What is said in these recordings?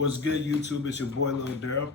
What's good, YouTube? It's your boy Lil Daryl.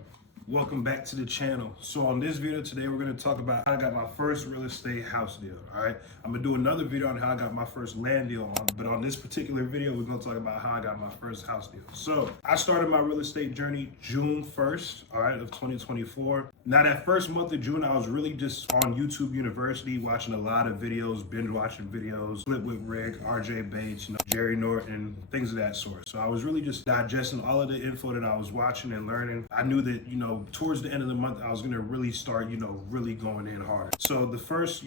Welcome back to the channel. So on this video today, we're going to talk about how I got my first real estate house deal. All right, I'm gonna do another video on how I got my first land deal but on this particular video, we're going to talk about how I got my first house deal. So I started my real estate journey June 1st, all right, of 2024. Now that first month of June, I was really just on YouTube University watching a lot of videos, binge watching videos, Flip with Rick, RJ Bates, Jerry Norton, things of that sort. So I was really just digesting all of the info that I was watching and learning. I knew that, towards the end of the month, I was gonna really start, really going in hard. So the first,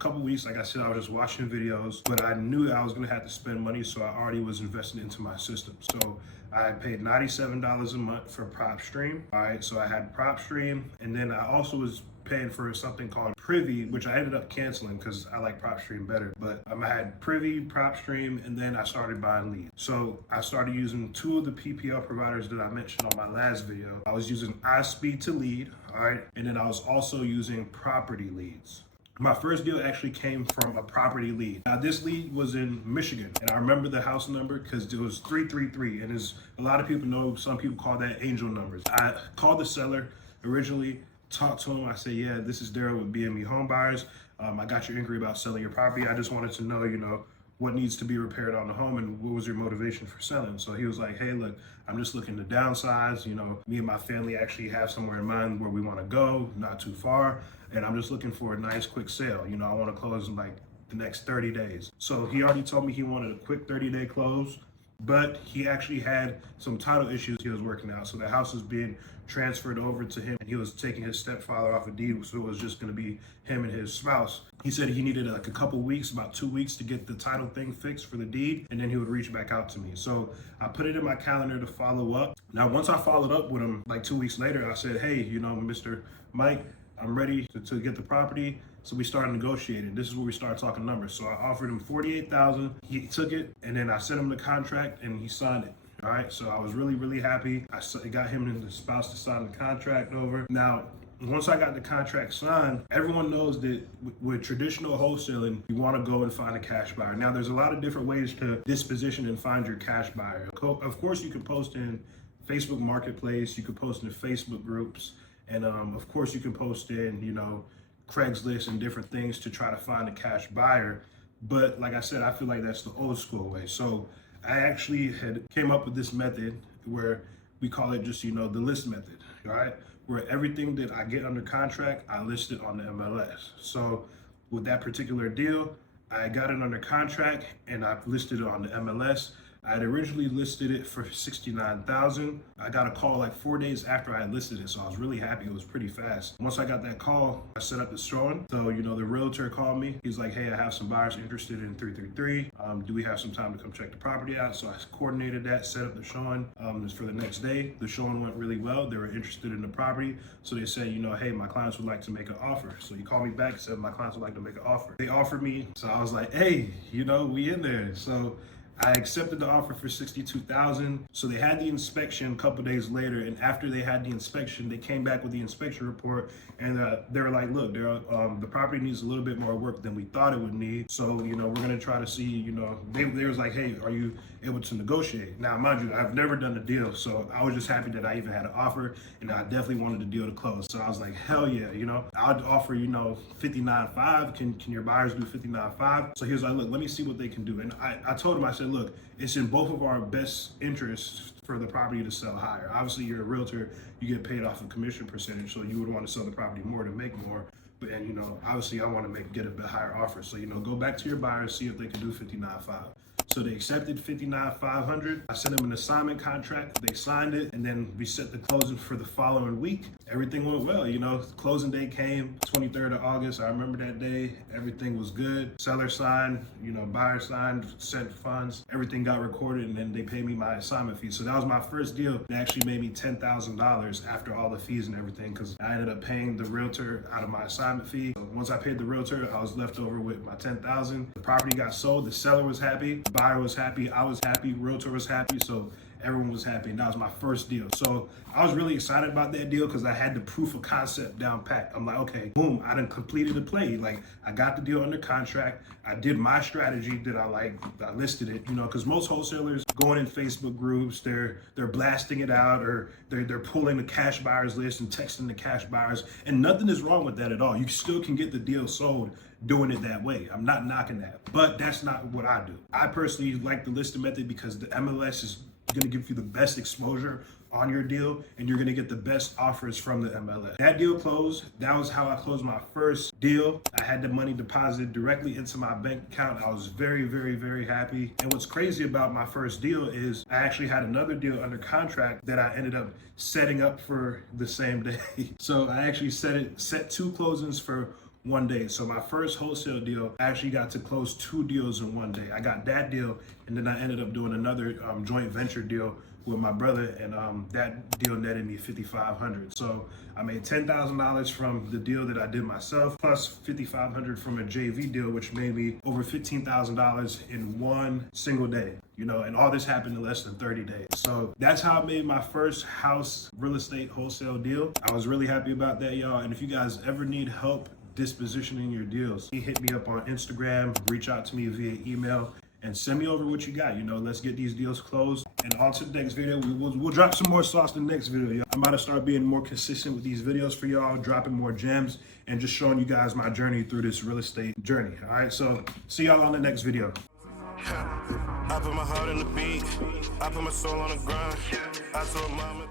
couple weeks, like I said, I was just watching videos, but I knew I was gonna have to spend money, so I already was investing into my system. So I paid $97 a month for PropStream. All right, so I had PropStream, and then I also was paying for something called Privy, which I ended up canceling because I like PropStream better. But I had Privy, PropStream, and then I started buying leads. So I started using two of the PPL providers that I mentioned on my last video. I was using iSpeed to lead, all right, and then I was also using Property Leads. My first deal actually came from a property lead. Now this lead was in Michigan, and I remember the house number because it was 333, and as a lot of people know, some people call that angel numbers. I called the seller originally, talked to him. I said, yeah, this is Daryl with BME Home Buyers. I got your inquiry about selling your property. I just wanted to know, what needs to be repaired on the home and what was your motivation for selling. So he was like, hey, look, I'm just looking to downsize. Me and my family actually have somewhere in mind where we want to go, not too far. And I'm just looking for a nice quick sale. I want to close in like the next 30 days. So he already told me he wanted a quick 30-day close, but he actually had some title issues he was working out. So the house is being transferred over to him, and he was taking his stepfather off a deed, so it was just going to be him and his spouse. He said he needed like a couple weeks, about 2 weeks, to get the title thing fixed for the deed, and then he would reach back out to me. So I put it in my calendar to follow up. Now, once I followed up with him like 2 weeks later, I said, hey, Mr. Mike, I'm ready to get the property. So we started negotiating. This is where we started talking numbers. So I offered him $48,000. He took it, and then I sent him the contract, and he signed it. All right, so I was really, really happy. I got him and his spouse to sign the contract over. Now, once I got the contract signed, everyone knows that with traditional wholesaling, you want to go and find a cash buyer. Now, there's a lot of different ways to disposition and find your cash buyer. Of course, you can post in Facebook Marketplace, you can post in Facebook groups, and of course, you can post in, Craigslist and different things to try to find a cash buyer. But like I said, I feel like that's the old school way. So I actually came up with this method where we call it just, the list method, all right? Where everything that I get under contract, I list it on the MLS. So with that particular deal, I got it under contract and I've listed it on the MLS. I had originally listed it for $69,000. I got a call like 4 days after I had listed it, so I was really happy. It was pretty fast. Once I got that call, I set up the showing. So, the realtor called me. He's like, hey, I have some buyers interested in 333. Do we have some time to come check the property out? So I coordinated that, set up the showing. It's for the next day. The showing went really well. They were interested in the property. So they said, hey, my clients would like to make an offer. So he called me back and said, my clients would like to make an offer. They offered me. So I was like, hey, we in there. So I accepted the offer for $62,000. So they had the inspection a couple days later, and after they had the inspection, they came back with the inspection report, and they were like, look, the property needs a little bit more work than we thought it would need. So, we're gonna try to see, they was like, hey, are you able to negotiate? Now, mind you, I've never done a deal, so I was just happy that I even had an offer, and I definitely wanted the deal to close. So I was like, hell yeah, I'd offer, $59.5. Can your buyers do $59.5? So he was like, look, let me see what they can do. And I told him, I said, look, it's in both of our best interests for the property to sell higher. Obviously, you're a realtor, you get paid off a commission percentage, so you would want to sell the property more to make more. But, and obviously I want to get a bit higher offer. So, go back to your buyers, see if they can do $59.5. So they accepted $59,500. I sent them an assignment contract. They signed it, and then we set the closing for the following week. Everything went well. Closing day came 23rd of August. I remember that day. Everything was good. Seller signed, buyer signed, sent funds. Everything got recorded, and then they paid me my assignment fee. So that was my first deal. They actually made me $10,000 after all the fees and everything, because I ended up paying the realtor out of my assignment fee. So once I paid the realtor, I was left over with my $10,000. The property got sold. The seller was happy. The buyer was happy. I was happy. Realtor was happy. So everyone was happy, and that was my first deal. So I was really excited about that deal because I had the proof of concept down pat. I'm like, okay, boom, I done completed the play. Like, I got the deal under contract. I did my strategy that I listed it, you know, because most wholesalers going in Facebook groups, they're blasting it out, or they're pulling the cash buyers list and texting the cash buyers, and nothing is wrong with that at all. You still can get the deal sold doing it that way. I'm not knocking that, but that's not what I do. I personally like the listing method because the MLS is going to give you the best exposure on your deal, and you're going to get the best offers from the MLS. That deal closed. That was how I closed my first deal. I had the money deposited directly into my bank account. I was very, very, very happy. And what's crazy about my first deal is I actually had another deal under contract that I ended up setting up for the same day. So I actually set 2 closings for one day. So my first wholesale deal, I actually got to close 2 deals in one day. I got that deal, and then I ended up doing another joint venture deal with my brother, and that deal netted me $5,500. So I made $10,000 from the deal that I did myself, plus $5,500 from a JV deal, which made me over $15,000 in one single day. You know, and all this happened in less than 30 days. So that's how I made my first house real estate wholesale deal. I was really happy about that, y'all. And if you guys ever need help dispositioning your deals, hit me up on Instagram, reach out to me via email, and send me over what you got. You know, let's get these deals closed. And on to the next video. We'll drop some more sauce in the next video, y'all. I'm about to start being more consistent with these videos for y'all, dropping more gems and just showing you guys my journey through this real estate journey. All right, so see y'all on the next video. I put my heart in the beat. I put my soul on the grind. I told mama.